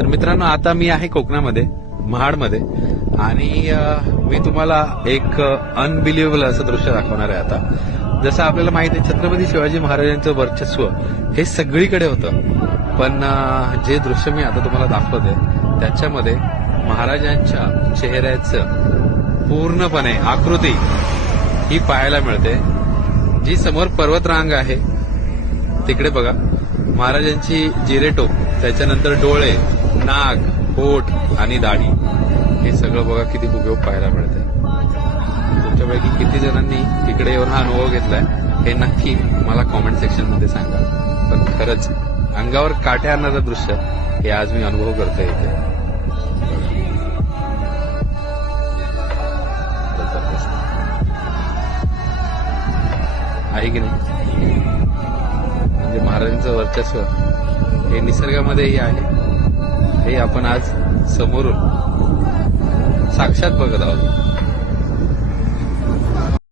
तर मित्रांनो, आता मी आहे कोकणामध्ये, महाडमध्ये, आणि मी तुम्हाला एक अनबिलिव्हेबल असं दृश्य दाखवणार आहे. आता जसं आपल्याला माहिती आहे, छत्रपती शिवाजी महाराजांचं वर्चस्व हे सगळीकडे होतं, पण जे दृश्य मी आता तुम्हाला दाखवते त्याच्यामध्ये महाराजांच्या चेहऱ्याचं पूर्णपणे आकृती ही पाहायला मिळते. जी समोर पर्वतरांग आहे तिकडे बघा, महाराजांची जिरेटोप, त्याच्यानंतर डोळे, नाक, होठ आणि दाढी, हे सगळं बघा किती हुबेहूब पाहायला मिळते. तुमच्यापैकी किती जणांनी तिकडे येऊन हा अनुभव घेतलाय हे नक्की मला कॉमेंट सेक्शन मध्ये सांगा. पण खरंच अंगावर काटे आणणारं दृश्य हे आज मी अनुभव करतोय इथे. आहे की नाही? म्हणजे महाराजांचं वर्चस्व हे निसर्गामध्येही आहे, हे आपण आज समोरून साक्षात बघत आहोत.